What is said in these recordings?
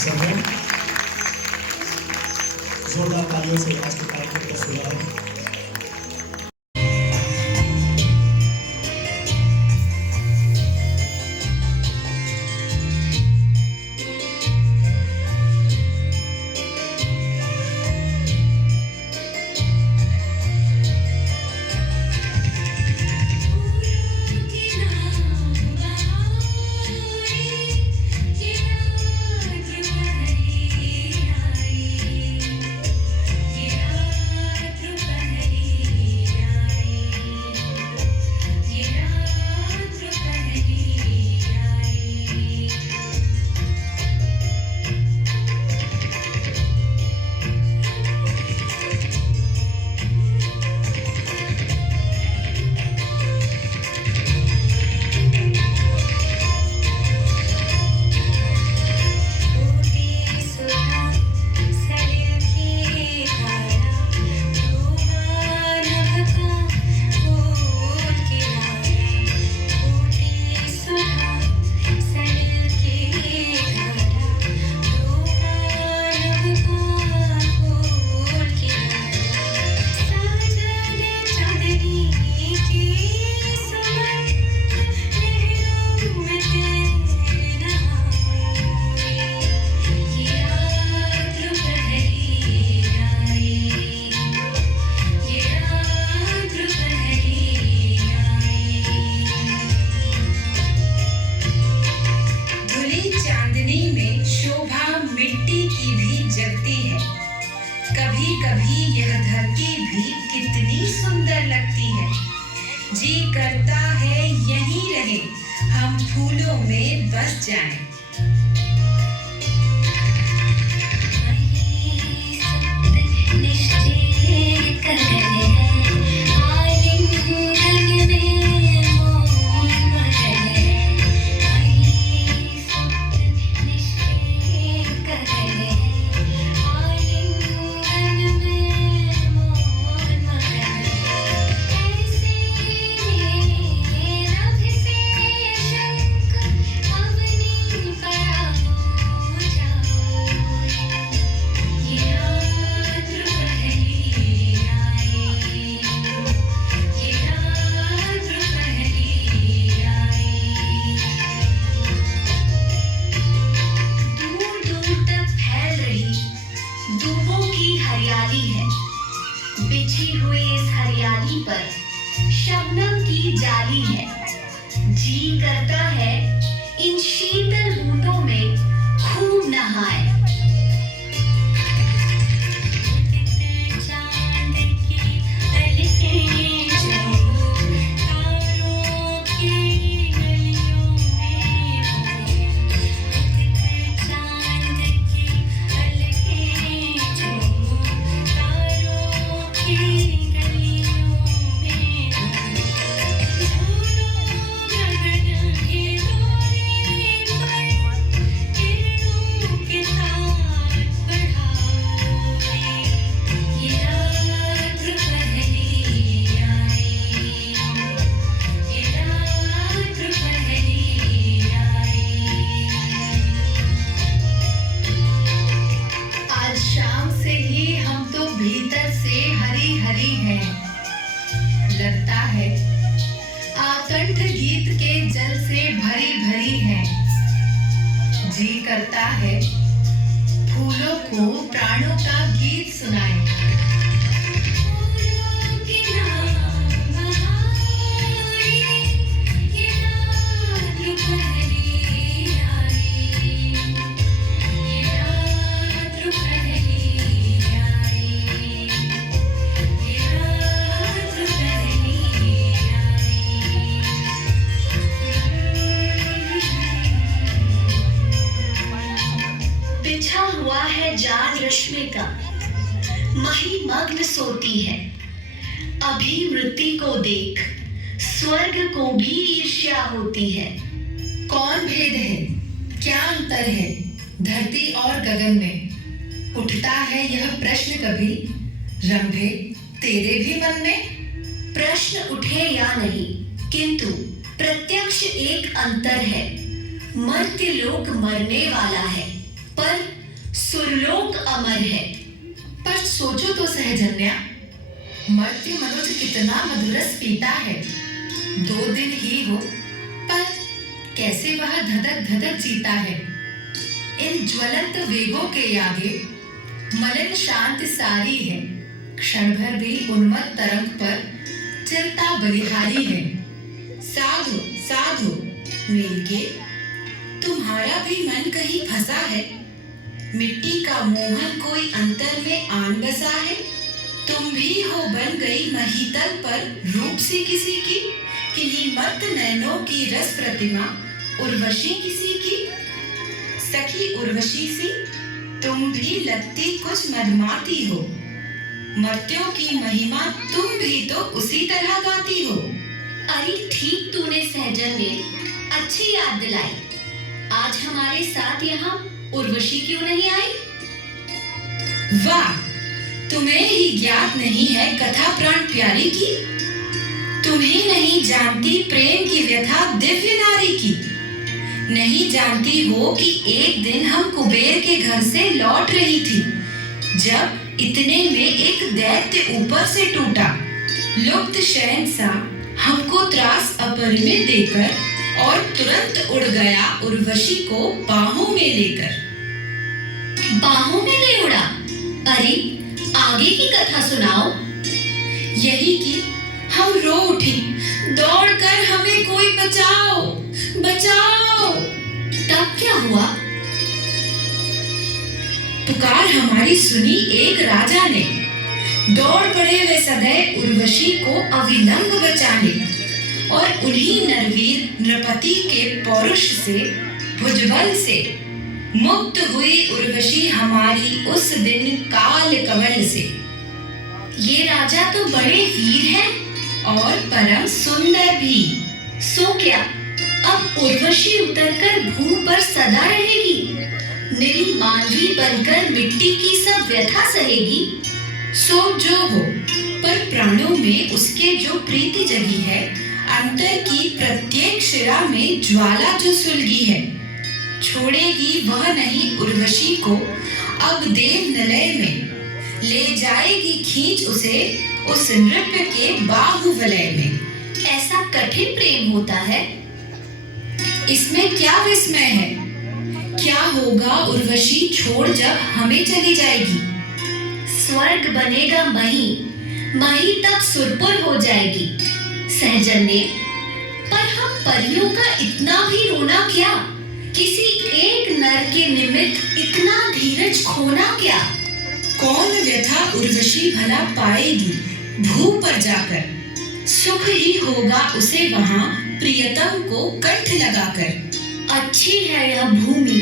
समूह जोरदार तालियों से आज के कार्यक्रम का शुभारंभ। कभी यह धरती भी कितनी सुंदर लगती है। जी करता है यहीं रहे, हम फूलों में बस जाएं। बिछी हुई इस हरियाली पर शबनम की जाली है। जी करता है इन शीतल बूंदों में खूब नहाए। लगता है आकंठ गीत के जल से भरी भरी है। जी करता है फूलों को प्राणों का गीत सुनाए। बिछा हुआ है जान रश्मि का, मही मग्न सोती है। अभी मृत्यु को देख स्वर्ग को भी ईर्ष्या होती है। कौन भेद है, क्या अंतर है धरती और गगन में? उठता है यह प्रश्न कभी रंभे तेरे भी मन में? प्रश्न उठे या नहीं, किंतु प्रत्यक्ष एक अंतर है। मर्त्य लोक मरने वाला है, पर सुरलोक अमर है। पर सोचो तो सहजन्या, मर्त्य मनुज कितना मधुरस पीता है। 2 दिन ही हो, पर कैसे वह धधक धधक जीता है। इन ज्वलंत वेगों के आगे मलिन शांत सारी है। क्षण भर भी उन्मत्त तरंग पर चिरता बलिहारी है। साधु साधु मेघे, तुम्हारा भी मन कहीं फंसा है। मिट्टी का मोहन कोई अंतर में आन बसा है। तुम भी हो बन गई महीतल पर रूप से किसी की, किन्हीं मत नैनों की रस प्रतिमा उर्वशी किसी की। सखी उर्वशी सी, तुम भी लगती कुछ मधुमाती हो। मर्त्यों की महिमा तुम भी तो उसी तरह गाती हो। अरे ठीक तूने सहजन ने अच्छी याद दिलाई। आज हमारे साथ यहाँ उर्वशी क्यों नहीं आई? वाह, तुम्हें ही ज्ञात नहीं है कथा प्राण प्यारी की। तुम्हें नहीं जानती प्रेम की व्यथा दिव्य नारी की। नहीं जानती हो कि एक दिन हम कुबेर के घर से लौट रही थी, जब इतने में एक दैत्य ऊपर से टूटा। लुप्त शहंशाह हमको त्रास अपरिमित देकर और तुरंत उड़ गया उर्वशी को बाहों में लेकर। बाहों में ले उड़ा? अरे आगे की कथा सुनाओ। यही कि हम रो उठी, दौड़कर हमें कोई बचाओ बचाओ। तब क्या हुआ? पुकार हमारी सुनी एक राजा ने। दौड़ पड़े वे सदैव उर्वशी को अविलंब बचाने, और उन्हीं नरवीर नृपति के पौरुष से भुजबल से मुक्त हुई उर्वशी हमारी उस दिन काल कवल से। ये राजा तो बड़े वीर हैं और परम सुंदर भी। सो क्या अब उर्वशी उतरकर भूमि पर सदा रहेगी? निरी मानवी बनकर मिट्टी की सब व्यथा सहेगी? सो जो हो, पर प्राणों में उसके जो प्रीति जगी है, अंतर की प्रत्येक शिरा में ज्वाला जो सुलगी है, छोड़ेगी वह नहीं उर्वशी को अब देव निलय में। ले जाएगी खींच उसे उस नृत्य के बाहुवलय में। ऐसा कठिन प्रेम होता है? इसमें क्या विस्मय है? क्या होगा उर्वशी छोड़ जब हमें चली जाएगी? स्वर्ग बनेगा मही, मही तब सुरपुर हो जाएगी। सहजन ने, पर हम परियों का इतना भी रोना क्या? किसी एक नर के निमित्त इतना धीरज खोना क्या? कौन व्यथा उर्वशी भला पाएगी भू पर जाकर? सुख ही होगा उसे वहां प्रियतम को कंठ लगाकर। अच्छी है यह भूमि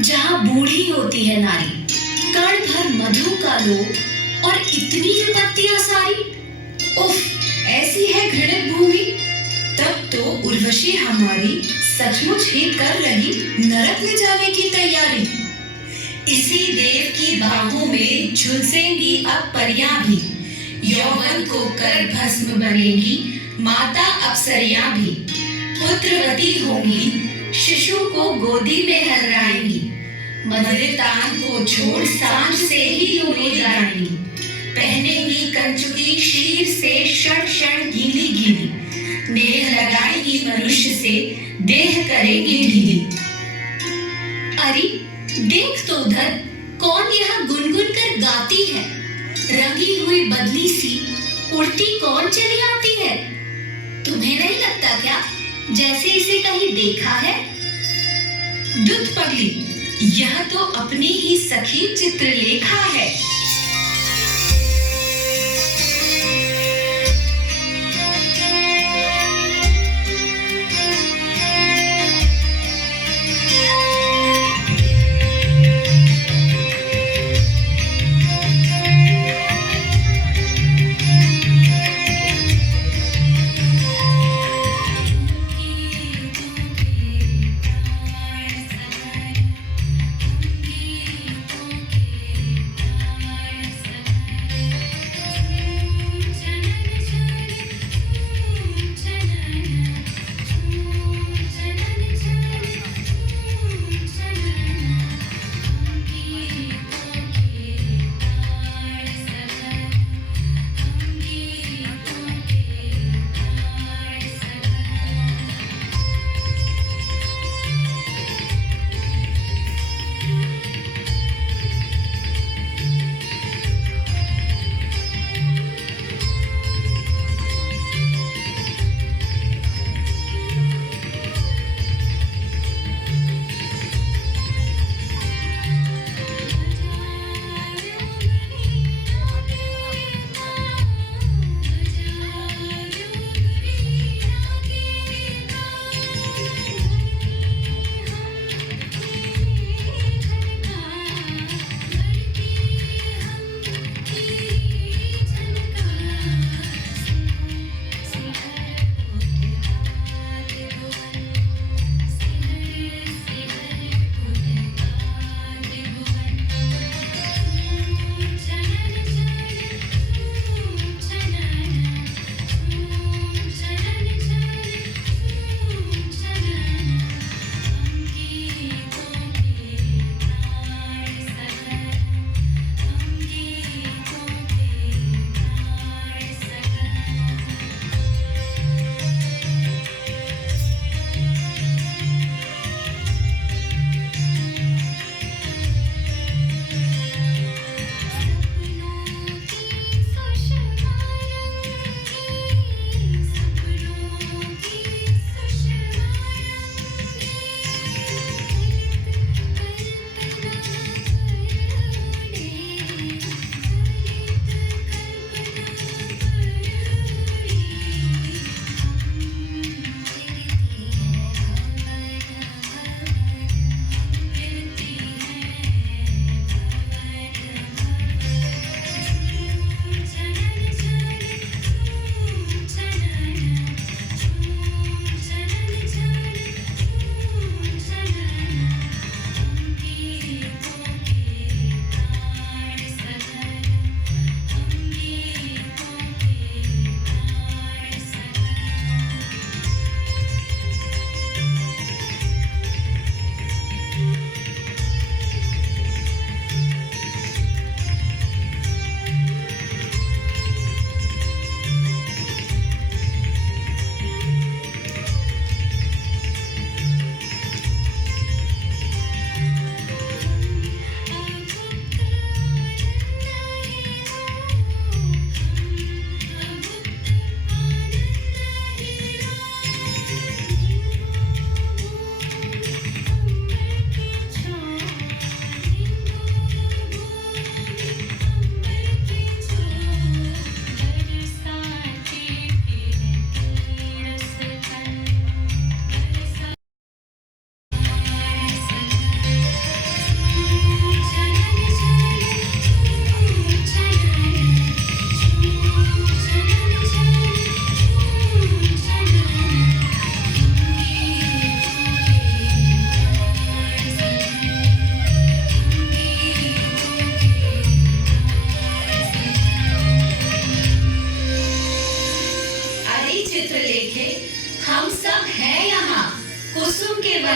जहाँ बूढ़ी होती है नारी, कण भर मधु का लोभ और इतनी विपत्तियां सारी। उफ, ऐसी है घृणित भूमि। तब तो उर्वशी हमारी सचमुच ही कर रही नरक में जाने की तैयारी। इसी देव की बाहों में झुलसेंगी अब परियां भी। यौवन को कर भस्म बनेगी माता अप्सरियां भी। पुत्रवती होंगी, शिशु को गोदी में हर्राएंगी। मधुरतान को छोड़ सांझ से ही लोरी जाएंगी। पहनेंगी कंचुकी शीर से क्षण क्षण गीली गीली। नेह लगाएगी मनुष्य से, देह करेगी ढीली। अरे देख तो उधर, कौन यहाँ गुनगुन कर गाती है? रंगी हुई बदली सी उड़ती कौन चली आती है? तुम्हें नहीं लगता क्या जैसे इसे कहीं देखा है? दुत पगली, यह तो अपनी ही सखी चित्रलेखा है।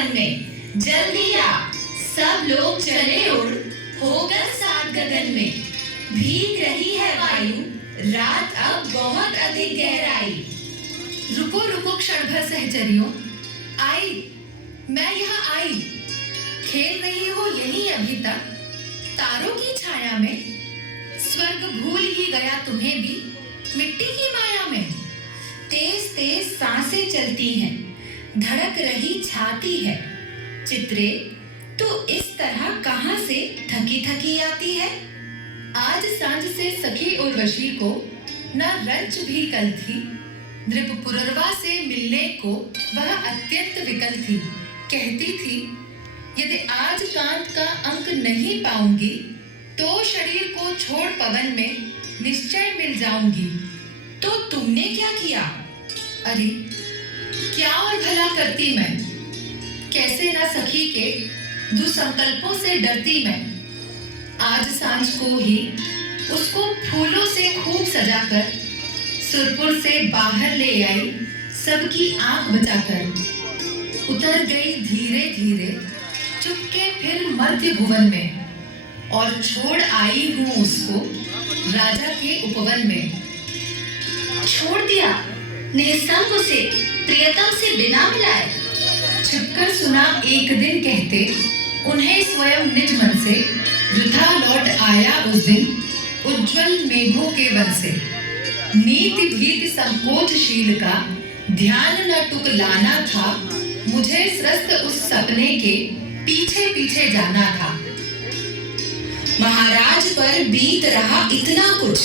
वन में, जल्दी आ, सब लोग चले उड़, होकर सात गगन में। भीग रही है वायु, रात अब बहुत अधिक गहराई। रुको रुको क्षण भर सहचरियों, आई, मैं यहाँ आई। खेल रही हो यही अभी तक तारों की छाया में। स्वर्ग भूल ही गया तुम्हें भी मिट्टी की माया में। तेज तेज सांसें चलती हैं, धड़क रही छाती है। चित्रे तो इस तरह कहां से थकी थकी आती है। आज सांझ से सखी उर्वशी को न रंच भी कल थी। नृपपुरर्वा से मिलने को वह अत्यंत विकल थी। कहती थी, यदि आज कांत का अंक नहीं पाऊंगी तो शरीर को छोड़ पवन में निश्चय मिल जाऊंगी। तो तुमने क्या किया? अरे क्या और भला करती मैं, कैसे ना सखी के दुसंकल्पों से डरती मैं। आज सांझ को ही उसको फूलों से खूब सजाकर सुरपुर से बाहर ले आई, सबकी आंख बचाकर। उतर गई धीरे धीरे चुपके फिर मध्य भुवन में, और छोड़ आई हूँ उसको राजा के उपवन में। छोड़ दिया निसंग उसे प्रियतम से बिना मिलाए। छिपकर सुना एक दिन कहते उन्हें स्वयं निज मन से। वृथा लौट आया उस दिन उज्जवल मेघों के वन से। नीति भीति संकोचशील का ध्यान न टुक लाना था। मुझे स्रस्त उस सपने के पीछे पीछे जाना था। महाराज पर बीत रहा इतना कुछ,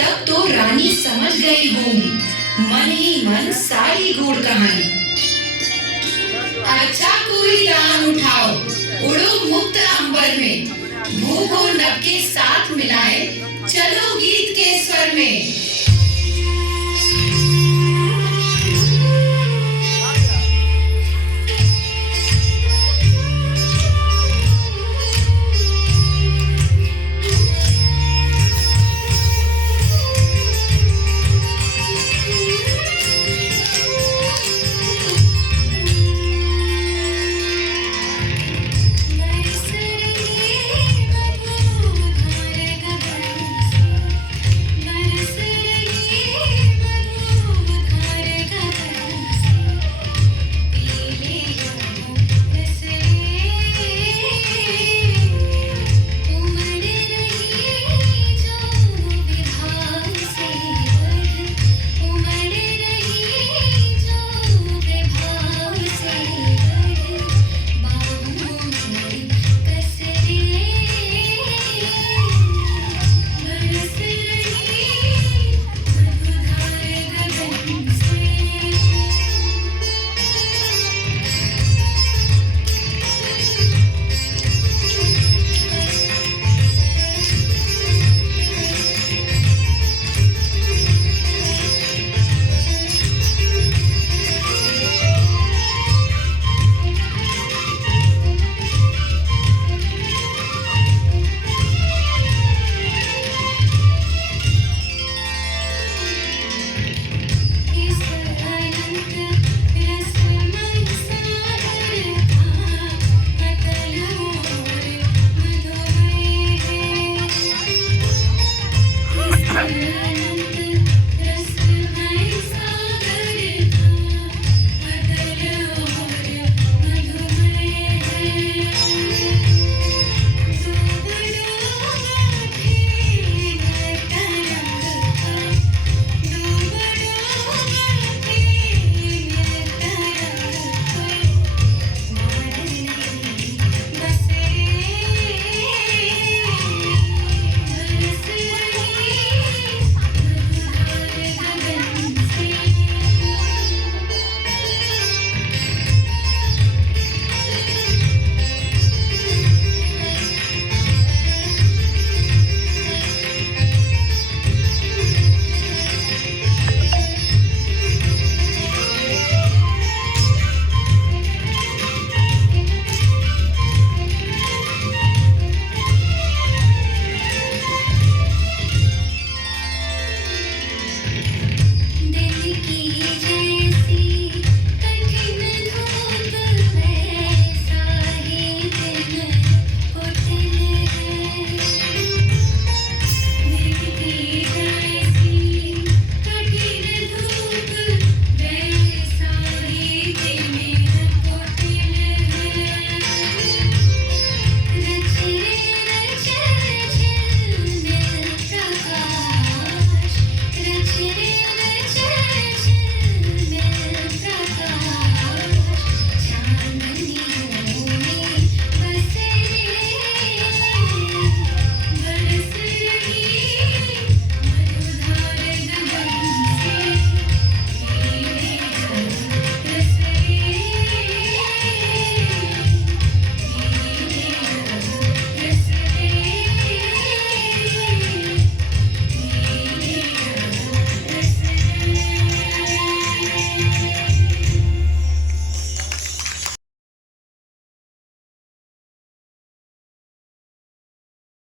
तब तो रानी समझ गई होंगी मन ही मन सारी गूढ़ कहानी। अच्छा कोई दान उठाओ, उड़ो मुक्त अंबर में। भू को नभ के साथ मिलाए, चलो गीत के स्वर में।